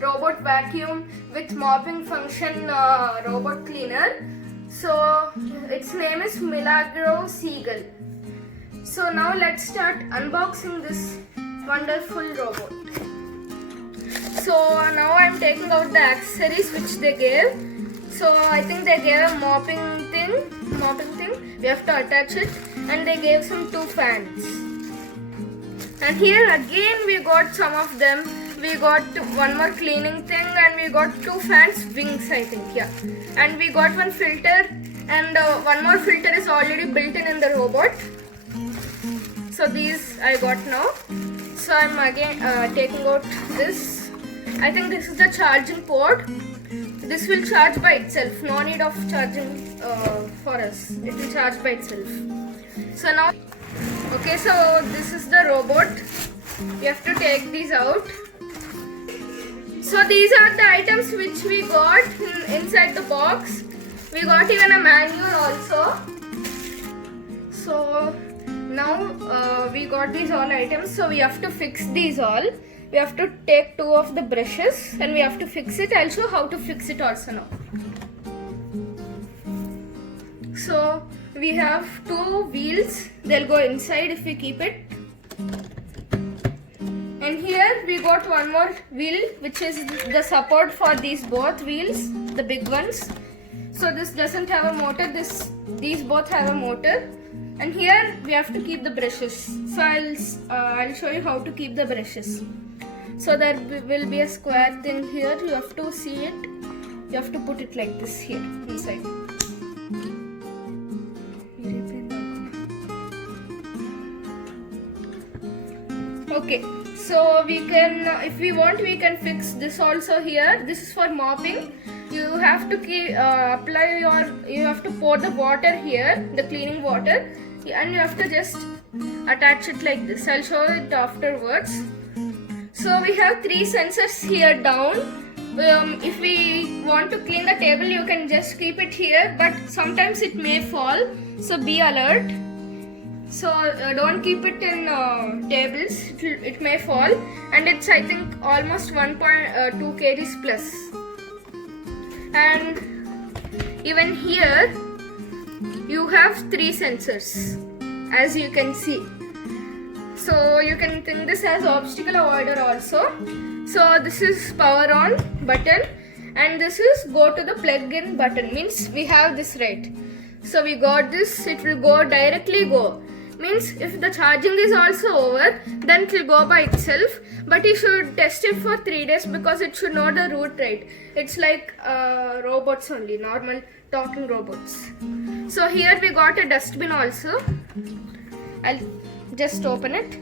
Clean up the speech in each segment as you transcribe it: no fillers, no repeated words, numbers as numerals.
robot vacuum with mopping function robot cleaner. So its name is Milagro Seagull. So now let's start unboxing this wonderful robot. So now I'm taking out the accessories which they gave. So I think they gave a mopping thing. We have to attach it, and they gave some 2 fans. And here again we got some of them. We got one more cleaning thing, and we got 2 fans wings, I think, yeah. And we got one filter, and one more filter is already built in the robot. So these I got now. So I'm again taking out this. I think this is the charging port. This will charge by itself. No need of charging for us. It will charge by itself. So now, okay, so this is the robot. We have to take these out. So these are the items which we got inside the box. We got even a manual also. So now we got these all items. So we have to fix these all. We have to take 2 of the brushes and we have to fix it. I'll show how to fix it also now. So we have 2 wheels. They'll go inside if we keep it. And here we got one more wheel, which is the support for these both wheels, the big ones. So this doesn't have a motor. These both have a motor. And here we have to keep the brushes. So I'll show you how to keep the brushes. So there will be a square thing here. You have to see it. You have to put it like this here inside. Okay, so we can, if we want, we can fix this also here. This is for mopping. You have to you have to pour the water here, the cleaning water, and you have to just attach it like this. I'll show it afterwards. So we have 3 sensors here down. If we want to clean the table, you can just keep it here, but sometimes it may fall, so be alert. So don't keep it in tables, it may fall, and it's, I think, almost 1.2 kgs plus. And even here you have 3 sensors, as you can see. So you can think this as obstacle avoider also. So this is power on button, and this is go to the plug in button, means we have this right. So we got this, it will go directly go. Means if the charging is also over, then it will go by itself. But you should test it for 3 days because it should know the route right. It's like robots only, normal talking robots. So here we got a dustbin also. I'll just open it.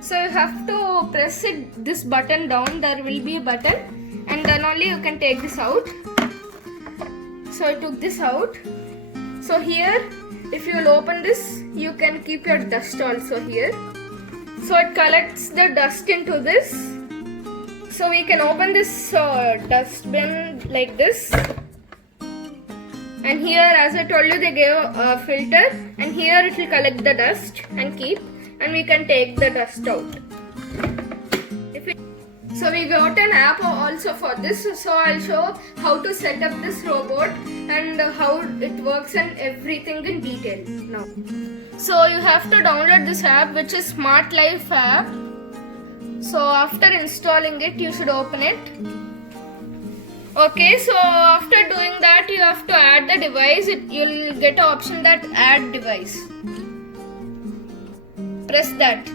So you have to press this button down. There will be a button, and then only you can take this out. So I took this out. So here, if you will open this, you can keep your dust also here. So it collects the dust into this. So we can open this dustbin like this. And here, as I told you, they gave a filter, and here it will collect the dust and keep, and we can take the dust out. So we got an app also for this. So I'll show how to set up this robot and how it works and everything in detail now. So you have to download this app, which is Smart Life app. So after installing it, you should open it. Okay, so after doing that, you have to add the device. You'll get an option that add device. Press that.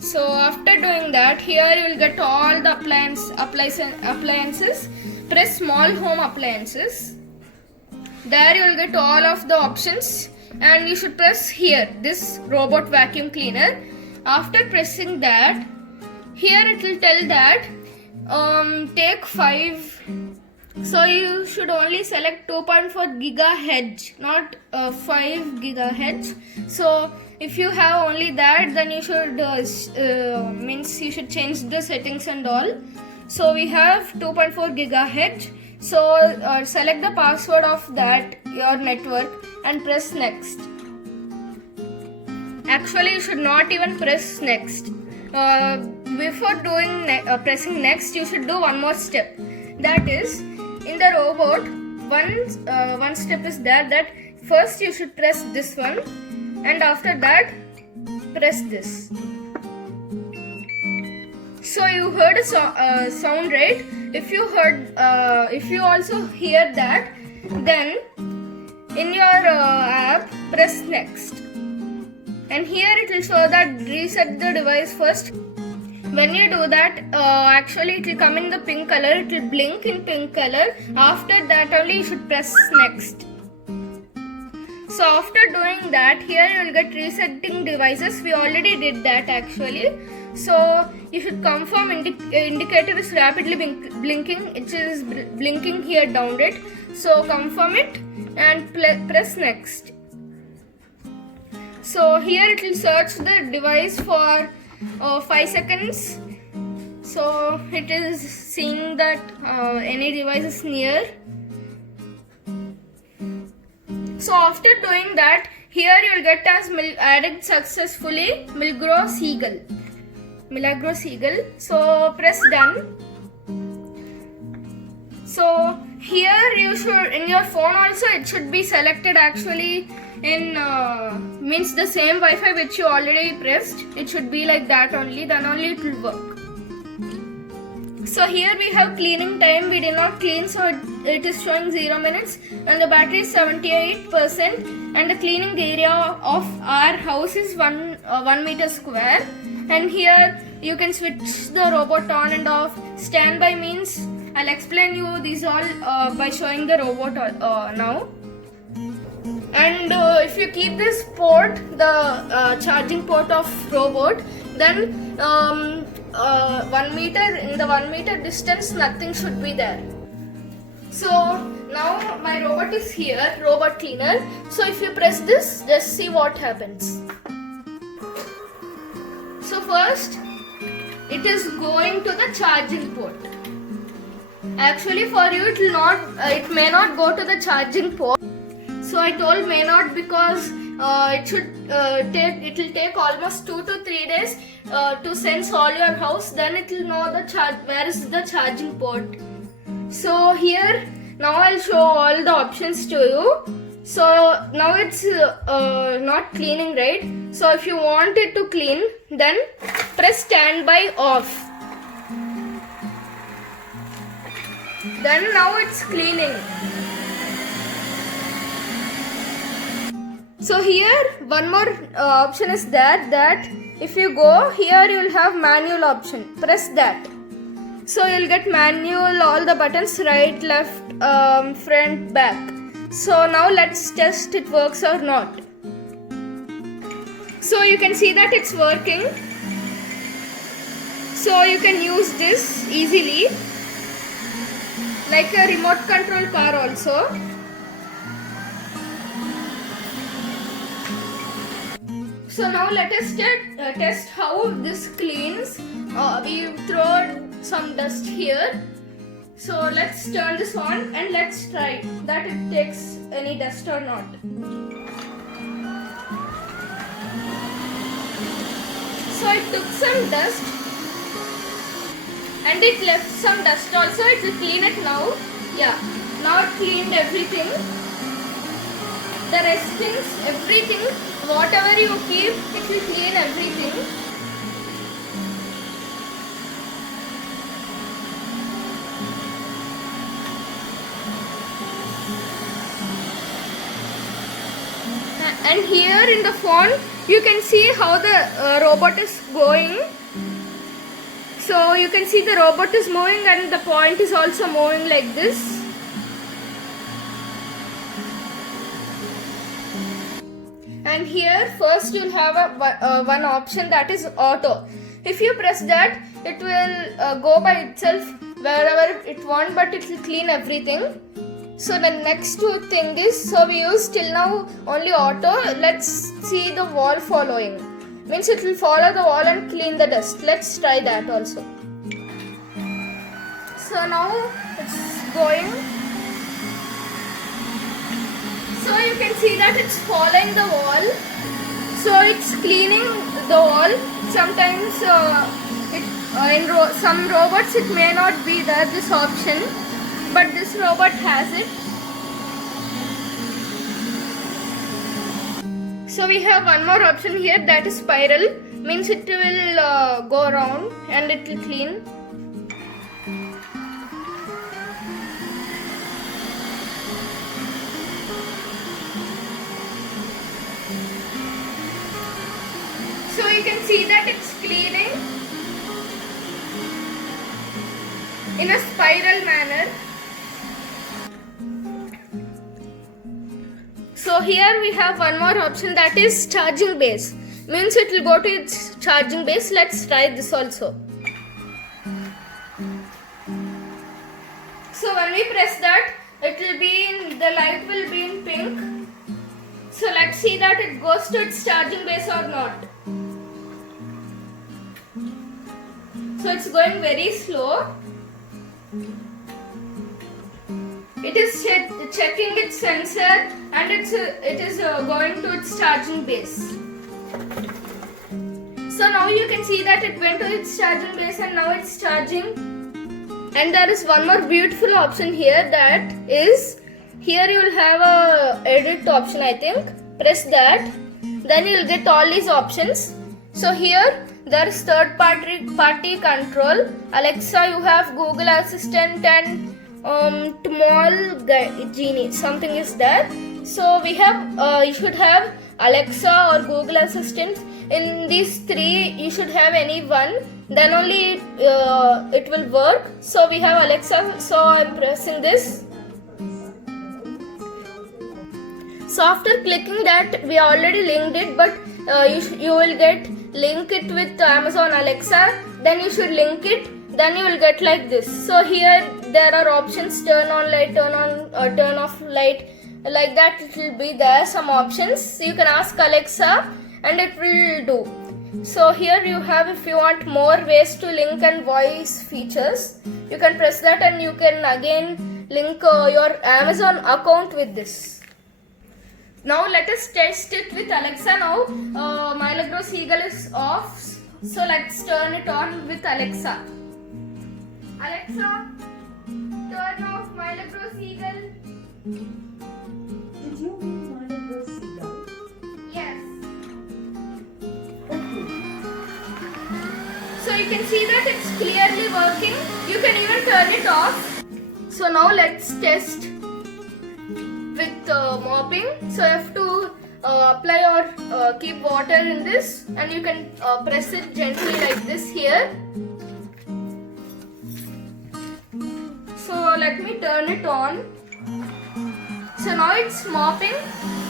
So after doing that, here you will get all the appliances. Press small home appliances. There you will get all of the options, and you should press here this robot vacuum cleaner. After pressing that, here it will tell that take 5. So you should only select 2.4 gigahertz, not 5 gigahertz. So if you have only that, then you should means you should change the settings and all. So we have 2.4 gigahertz. So select the password of that your network and press next. Actually, you should not even press next. before pressing next, you should do one more step. That is, in the robot, one step is that first you should press this one, and after that press this. So you heard a sound, right? If you also hear that, then in your app press next, and here it will show that reset the device first. When you do that, actually it will come in the pink color, it will blink in pink color. After that only you should press next. So after doing that, here you will get resetting devices. We already did that actually. So you should confirm indicator is rapidly blinking. It is blinking here down it. So confirm it and press next. So here it will search the device for 5 seconds. So it is seeing that any device is near. So after doing that, here you will get as added successfully Milagro Seagull. So press done. So here you should, in your phone also it should be selected actually in means the same Wi-Fi which you already pressed. It should be like that only, then only it will work. So here we have cleaning time. We did not clean, so it is showing 0 minutes, and the battery is 78%, and the cleaning area of our house is 1 meter square. And here you can switch the robot on and off. Standby means I'll explain you these all by showing the robot now. And if you keep this port, the charging port of robot, then 1 meter, in the 1 meter distance, nothing should be there. So now my robot is here, robot cleaner. So if you press this, just see what happens. So first, it is going to the charging port. Actually, for you, it may not go to the charging port. So I told may not because it will take almost 2 to 3 days to sense all your house. Then it will know where is the charging port. So here now I'll show all the options to you. So now it's not cleaning, right? So if you want it to clean, then press standby off. Then now it's cleaning. So here one more option is that if you go here, you will have manual option. Press that. So you'll get manual, all the buttons, right, left, front, back. So now let's test it works or not. So you can see that it's working. So you can use this easily, like a remote control car also. So now let us test how this cleans. We throw some dust here. So let's turn this on and let's try that it takes any dust or not. So it took some dust and it left some dust also. It will clean it now. Yeah, now it cleaned everything. The restings, everything, whatever you keep, it will clean everything. And here in the phone, you can see how the robot is going. So you can see the robot is moving and the point is also moving like this. And here first you'll have one option, that is auto. If you press that, it will go by itself wherever it wants, but it will clean everything. So the next thing is, so we use till now only auto. Let's see the wall following. Means it will follow the wall and clean the dust. Let's try that also. So now it's going. So you can see that it's following the wall. So it's cleaning the wall. Sometimes some robots it may not be there, this option, but this robot has it. So we have one more option here, that is spiral, means it will go around and it will clean. So you can see that it's cleaning in a spiral manner. So here we have one more option, that is charging base, means it will go to its charging base. Let's try this also. So when we press that, it will be in, the light will be in pink. So let's see that it goes to its charging base or not. So it's going very slow. It is checking its sensor and it is going to its charging base. So now you can see that it went to its charging base and now it's charging. And there is one more beautiful option here, that is, here you will have a edit option, I think. Press that, then you will get all these options. So here there is third party control, Alexa, you have Google Assistant and Tmall Genie, something is there. So we have you should have Alexa or Google Assistant. In these three you should have any one, then only it will work. So we have Alexa, so I am pressing this. So after clicking that, we already linked it, but you will link it with Amazon Alexa, then you should link it, then you will get like this. So here there are options, turn on light, turn off light, like that it will be there, some options. You can ask Alexa and it will do. So here you have, if you want more ways to link and voice features, you can press that and you can again link your Amazon account with this. Now let us test it with Alexa. Now Milagro Seagull is off, so let's turn it on with Alexa. Alexa, turn off Milagro Seagull. Did you mean Milagro Seagull? Yes. So you can see that it's clearly working. You can even turn it off. So now let's test with mopping. So you have to apply or keep water in this, and you can press it gently like this here. So let me turn it on. So now it's mopping.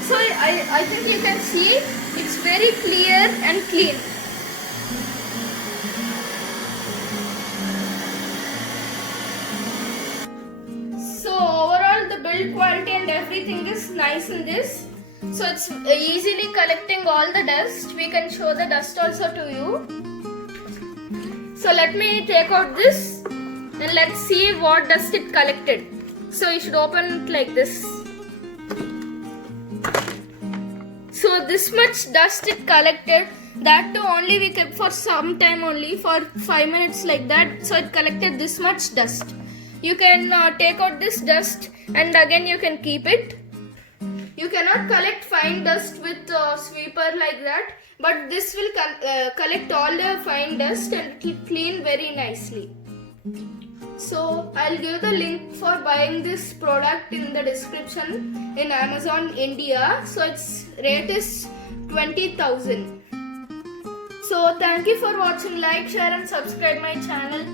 So I think you can see it's very clear and clean. So overall the build quality and everything is nice in this. So it's easily collecting all the dust. We can show the dust also to you. So let me take out this and let's see what dust it collected. So you should open it like this. So this much dust it collected. That too only we kept for some time, only for 5 minutes like that. So it collected this much dust. You can take out this dust and again you can keep it. You cannot collect fine dust with sweeper like that, but this will collect all the fine dust and it will clean very nicely. So I'll give the link for buying this product in the description in Amazon India. So its rate is 20,000. So thank you for watching. Like, share and subscribe my channel.